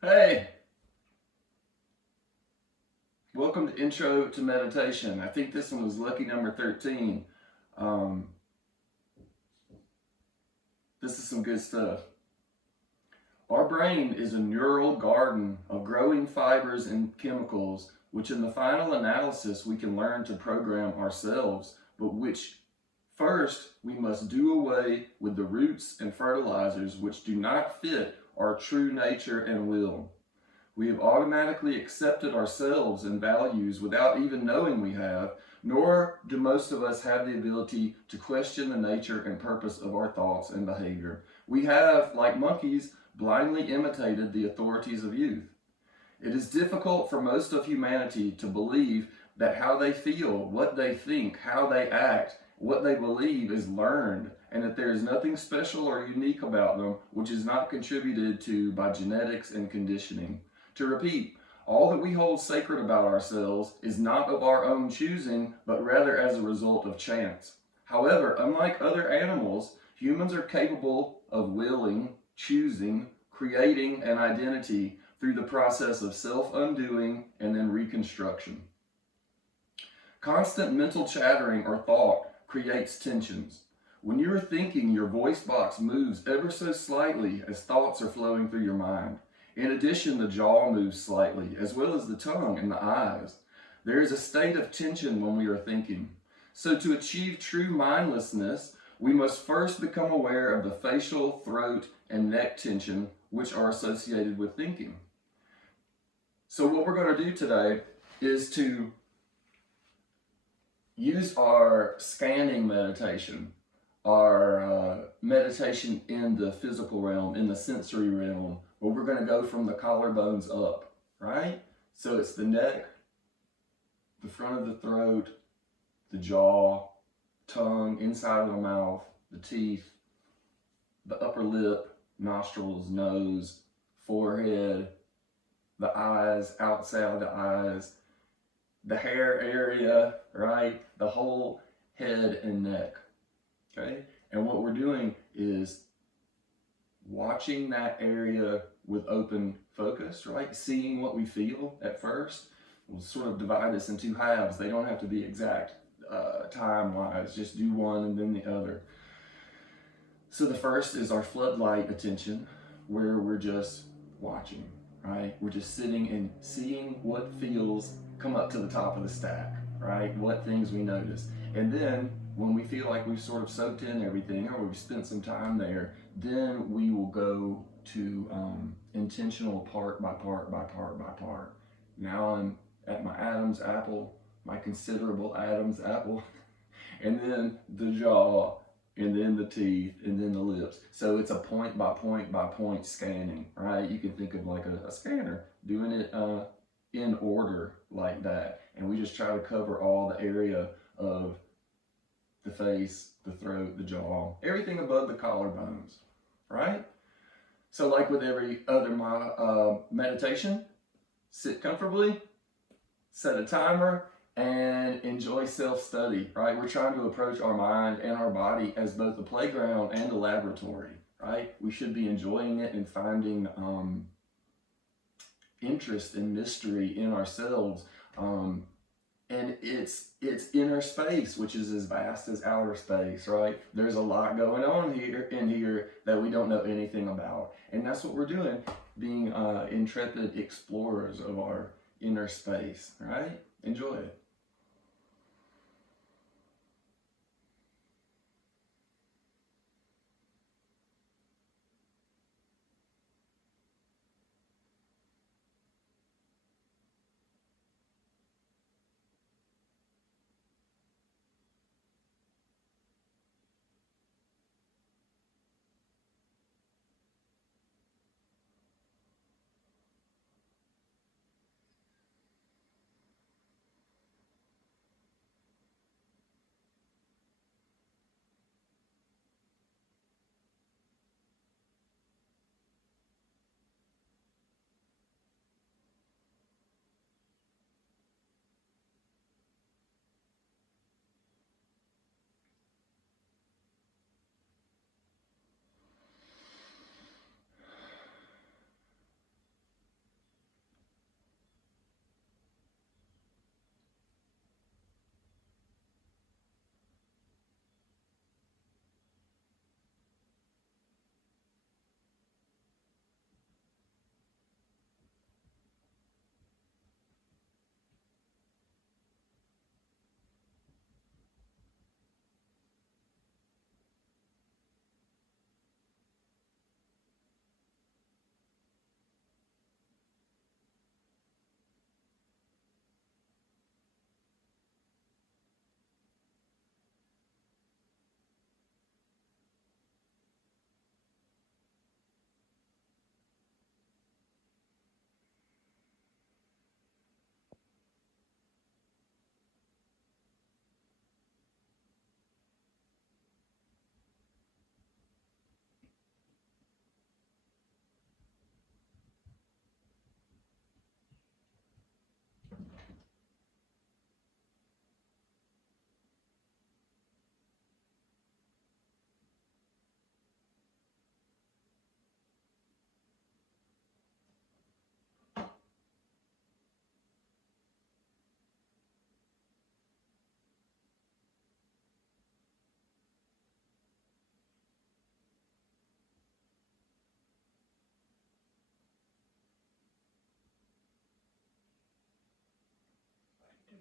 Hey, welcome to Intro to Meditation. I think this one was lucky number 13. Um, this is some good stuff. Our brain is a neural garden of growing fibers and chemicals, which in the final analysis we can learn to program ourselves, but which first we must do away with the roots and fertilizers which do not fit our true nature and will. We have automatically accepted ourselves and values without even knowing we have, nor do most of us have the ability to question the nature and purpose of our thoughts and behavior. We have, like monkeys, blindly imitated the authorities of youth. It is difficult for most of humanity to believe that how they feel, what they think, how they act, what they believe is learned, and that there is nothing special or unique about them which is not contributed to by genetics and conditioning. To repeat, all that we hold sacred about ourselves is not of our own choosing, but rather as a result of chance. However, unlike other animals, humans are capable of willing, choosing, creating an identity through the process of self-undoing and then reconstruction. Constant mental chattering or thought creates tensions. When you are thinking, your voice box moves ever so slightly as thoughts are flowing through your mind. In addition, the jaw moves slightly, as well as the tongue and the eyes. There is a state of tension when we are thinking. So to achieve true mindlessness, we must first become aware of the facial, throat, and neck tension which are associated with thinking. So what we're going to do today is to use our scanning meditation, our meditation in the physical realm, in the sensory realm, where we're going to go from the collarbones up, right? So it's the neck, the front of the throat, the jaw, tongue, inside of the mouth, the teeth, the upper lip, nostrils, nose, forehead, the eyes, outside the eyes, the hair area, right? The whole head and neck, okay? And what we're doing is watching that area with open focus, right? Seeing what we feel at first. We'll sort of divide this in two halves. They don't have to be exact time-wise. Just do one and then the other. So the first is our floodlight attention, where we're just watching, right? We're just sitting and seeing what feels come up to the top of the stack, right? What things we notice. And then when we feel like we've sort of soaked in everything or we've spent some time there, then we will go to intentional part by part by part by part. Now I'm at my Adam's apple, my considerable Adam's apple, and then the jaw, and then the teeth, and then the lips. So it's a point by point by point scanning, right? You can think of like a scanner doing it in order like that. And we just try to cover all the area of the face, the throat, the jaw, everything above the collarbones, right? So like with every other meditation, sit comfortably, set a timer, and enjoy self-study, right? We're trying to approach our mind and our body as both a playground and a laboratory, right? We should be enjoying it and finding interest and mystery in ourselves. And it's inner space, which is as vast as outer space, right? There's a lot going on in here that we don't know anything about. And that's what we're doing, being intrepid explorers of our inner space, right? Enjoy it.